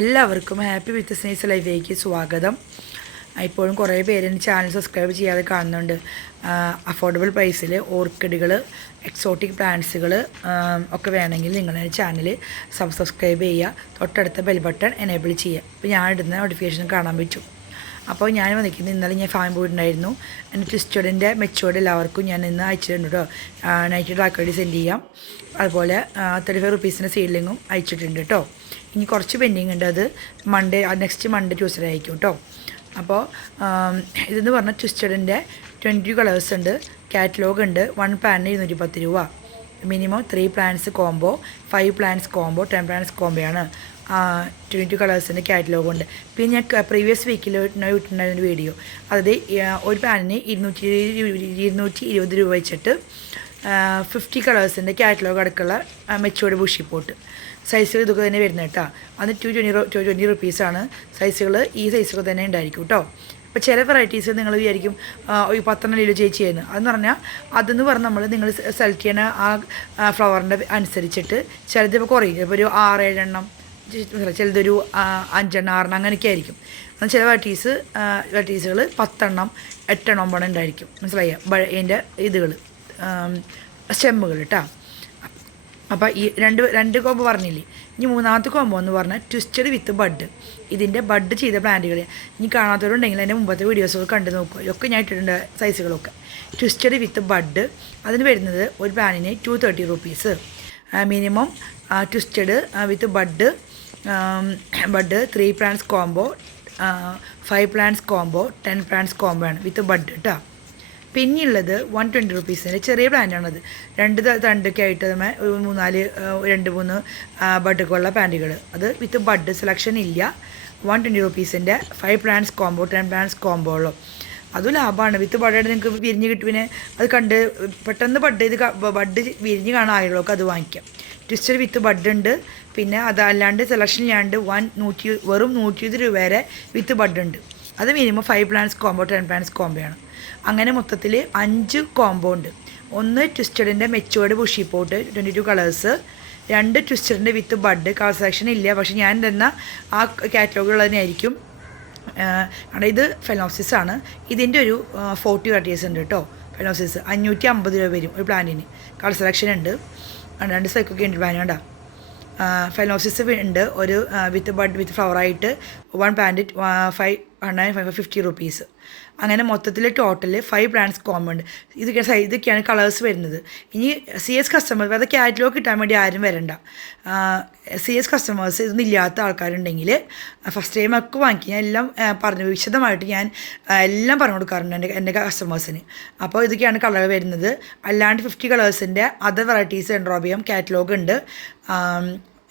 എല്ലാവർക്കും happy with സ്നേസ് ലൈഫിലേക്ക് സ്വാഗതം. ഇപ്പോഴും കുറേ പേര് എൻ്റെ ചാനൽ സബ്സ്ക്രൈബ് ചെയ്യാതെ കാണുന്നുണ്ട്. അഫോർഡബിൾ പ്രൈസിൽ ഓർക്കിഡുകൾ, എക്സോട്ടിക് പ്ലാന്റ്സുകൾ ഒക്കെ വേണമെങ്കിൽ നിങ്ങളുടെ ചാനൽ സബ്സ്ക്രൈബ് ചെയ്യുക. തൊട്ടടുത്ത ബെൽ ബട്ടൺ എനേബിൾ ചെയ്യുക. അപ്പോൾ ഞാൻ ഇടുന്ന നോട്ടിഫിക്കേഷൻ കാണാൻ പറ്റും. അപ്പോൾ ഞാൻ വന്നിരിക്കുന്നത് ഇന്നലെ ഞാൻ ഫാം പോയിട്ടുണ്ടായിരുന്നു. എൻ്റെ ട്വിസ്റ്റഡിൻ്റെ മെച്ചോർഡ് എല്ലാവർക്കും ഞാൻ ഇന്ന് അയച്ചിട്ടുണ്ട് കേട്ടോ. നൈറ്റ് ഡാക്കോടി സെൻഡ് ചെയ്യാം. അതുപോലെ 35 റുപ്പീസിൻ്റെ സീഡ്ലിങ്ങും അയച്ചിട്ടുണ്ട് കേട്ടോ. ഇനി കുറച്ച് പെൻഡിങ് ഉണ്ട്. അത് നെക്സ്റ്റ് മൺഡേ ട്യൂസ്ഡേ ആയിരിക്കും കേട്ടോ. അപ്പോൾ ഇതെന്ന് പറഞ്ഞാൽ ട്വിസ്റ്റഡിൻ്റെ 20 കളേഴ്സ് ഉണ്ട്. കാറ്റലോഗ് ഉണ്ട്. 1 പ്ലാന്റിന് 210 രൂപ. Minimum 3 plants combo, 5 plants combo, 10 plants കോംബോയാണ്. 20 കളേഴ്സിൻ്റെ കാറ്റലോഗുണ്ട്. പിന്നെ ഞാൻ പ്രീവിയസ് വീക്കിൽ ഇട്ടുണ്ടായിരുന്ന വീഡിയോ, അതായത് ഒരു പ്ലാനിന് 220 രൂപ വെച്ചിട്ട് 50 കളേഴ്സിൻ്റെ കാറ്റലോഗ് അടക്കമുള്ള മെച്ചോർഡ് ബുഷി പോട്ട് സൈസുകൾ ഇതൊക്കെ തന്നെ വരുന്നത് കേട്ടോ. അത് 220 റുപ്പീസാണ്. സൈസുകൾ ഈ സൈസുകൾ തന്നെ ഉണ്ടായിരിക്കും കേട്ടോ. അപ്പോൾ ചില വെറൈറ്റീസ് നിങ്ങൾ വിചാരിക്കും 10 ചേച്ചി ചെയ്യുന്നത്. അതെന്ന് പറഞ്ഞാൽ നിങ്ങൾ സെലക്ട് ചെയ്യണ ആ ഫ്ലവറിൻ്റെ അനുസരിച്ചിട്ട് ചിലത് ഇപ്പോൾ കുറയും. ഇപ്പോൾ ഒരു 6-7 എണ്ണം, ചിലതൊരു 5 എണ്ണം 6 എണ്ണം അങ്ങനെയൊക്കെ ആയിരിക്കും. എന്നാൽ ചില വെറൈറ്റീസുകൾ 10 എണ്ണം 8 എണ്ണം 9 ഉണ്ടായിരിക്കും. മനസ്സിലായ അതിൻ്റെ ഇതുകൾ സ്റ്റെമ്മുകൾ കേട്ടോ. അപ്പോൾ ഈ രണ്ട് കോംബോ പറഞ്ഞില്ലേ. ഇനി മൂന്നാമത്തെ കോംബോ എന്ന് പറഞ്ഞാൽ ട്വിസ്റ്റഡ് വിത്ത് ബഡ്. ഇതിൻ്റെ ബഡ് ചെയ്ത പ്ലാന്റുകൾ ഇനി കാണാത്തവരുണ്ടെങ്കിൽ എൻ്റെ മുമ്പത്തെ വീഡിയോസൊക്കെ കണ്ടു നോക്കുക. ഒക്കെ ഞാൻ ഇട്ടിട്ടുണ്ട് സൈസുകളൊക്കെ. ട്വിസ്റ്റഡ് വിത്ത് ബഡ് അതിന് വരുന്നത് ഒരു പ്ലാനിന് 230 rupees. Minimum twisted with bud 3 plants combo, 5 plants combo, 10 plants combo ആണ് വിത്ത് ബഡ് കേട്ടോ. പിന്നെയുള്ളത് 120 റുപ്പീസിൻ്റെ ചെറിയ പ്ലാന്റാണത്. 2 തണ്ടൊക്കെ ആയിട്ട് നമ്മൾ 2-3 ബഡൊക്കെയുള്ള പ്ലാന്റുകൾ. അത് വിത്ത് ബഡ് സെലക്ഷൻ ഇല്ല. 120 റുപ്പീസിൻ്റെ 5 പ്ലാന്റ്സ് കോംബോ, 10 പ്ലാന്റ്സ് കോംബോ ഉള്ളു. അതും ലാഭമാണ്. വിത്ത് ബഡായിട്ട് നിങ്ങൾക്ക് വിരിഞ്ഞ് കിട്ടും. പിന്നെ അത് കണ്ട് പെട്ടെന്ന് ബഡ് വിരിഞ്ഞ് കാണാൻ ആളുകളൊക്കെ അത് വാങ്ങിക്കാം. ട്വിസ്റ്റഡ് വിത്ത് ബഡ് ഉണ്ട്. പിന്നെ അതല്ലാണ്ട് സെലക്ഷൻ ഇല്ലാണ്ട് വെറും 120 രൂപ വരെ വിത്ത് ബഡ് ഉണ്ട്. അത് മിനിമം 5 പ്ലാന്റ്സ് കോംബോ, 10 പ്ലാന്റ്സ് കോംബോയാണ്. അങ്ങനെ മൊത്തത്തിൽ 5 കോംബോ ഉണ്ട്. ഒന്ന് ട്വിസ്റ്റഡിൻ്റെ മെച്ചുവേർഡ് ബുഷി പോട്ട് 22 കളേഴ്സ്, 2 ട്വിസ്റ്റഡിൻ്റെ വിത്ത് ബഡ്. കളർ സെലക്ഷൻ ഇല്ല, പക്ഷേ ഞാൻ തന്ന ആ കാറ്റലോഗുകൾ തന്നെയായിരിക്കും. ഇത് ഫെലോസിസ് ആണ്. ഇതിൻ്റെ ഒരു 40 വെറൈറ്റീസ് ഉണ്ട് കേട്ടോ. ഫെലോസിസ് 550 രൂപ വരും ഒരു പ്ലാന്റിന്. കളർ സെലക്ഷൻ ഉണ്ട്. 2 സൈക്കൊക്കെ ഉണ്ട് പ്ലാൻ വേണ്ട. ഫെലോസിസ് ഉണ്ട് ഒരു വിത്ത് ബഡ് വിത്ത് ഫ്ലവറായിട്ട് 1 പ്ലാന്റ് 550 റുപ്പീസ്. അങ്ങനെ മൊത്തത്തിൽ ടോട്ടൽ 5 പ്ലാന്റ്സ് കോമൺ ഉണ്ട്. ഇതൊക്കെയാണ് കളേഴ്സ് വരുന്നത്. ഇനി CS കസ്റ്റമേഴ്സ് അത് കാറ്റലോഗ് കിട്ടാൻ വേണ്ടി ആരും വരണ്ട. CS കസ്റ്റമേഴ്സ് ഇതൊന്നും ഇല്ലാത്ത ആൾക്കാരുണ്ടെങ്കിൽ ഫസ്റ്റ് ടൈം ഒക്കെ വാങ്ങിക്കുക. ഞാൻ എല്ലാം പറഞ്ഞു വിശദമായിട്ട് ഞാൻ എല്ലാം പറഞ്ഞു കൊടുക്കാറുണ്ട് എൻ്റെ കസ്റ്റമേഴ്സിന്. അപ്പോൾ ഇതൊക്കെയാണ് കളർ വരുന്നത്. അല്ലാണ്ട് 50 കളേഴ്സിൻ്റെ അതർ വെറൈറ്റീസ് എൻഡ്രോബിയം കാറ്റലോഗ് ഉണ്ട്.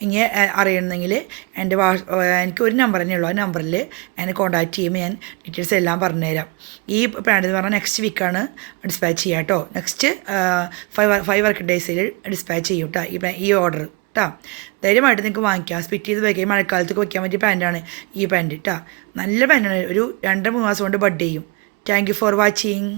ഇങ്ങനെ അറിയണമെങ്കിൽ എനിക്ക് ഒരു നമ്പർ തന്നെ ഉള്ളൂ. ആ നമ്പറിൽ എന്നെ കോൺടാക്റ്റ് ചെയ്യുമ്പോൾ ഞാൻ ഡീറ്റെയിൽസ് എല്ലാം പറഞ്ഞുതരാം. ഈ പ്ലാന്റ് എന്ന് പറഞ്ഞാൽ നെക്സ്റ്റ് വീക്കാണ് ഡിസ്പാച്ച് ചെയ്യുക കേട്ടോ. നെക്സ്റ്റ് 5 വർക്കിംഗ് ഡേയ്സിൽ ഡിസ്പാച്ച് ചെയ്യും കേട്ടോ ഈ ഓർഡർ കേട്ടോ. ധൈര്യമായിട്ട് നിങ്ങൾക്ക് വാങ്ങിക്കാം. സ്പിറ്റ് ചെയ്ത് വയ്ക്കാൻ മഴക്കാലത്തൊക്കെ വയ്ക്കാൻ പറ്റിയ പാൻറ്റാണ് ഈ പാൻറ്റ് കേട്ടോ. നല്ല പാൻറ്റാണ്. ഒരു 2-3 മാസം കൊണ്ട് ബഡ് ചെയ്യും. Thank you for watching.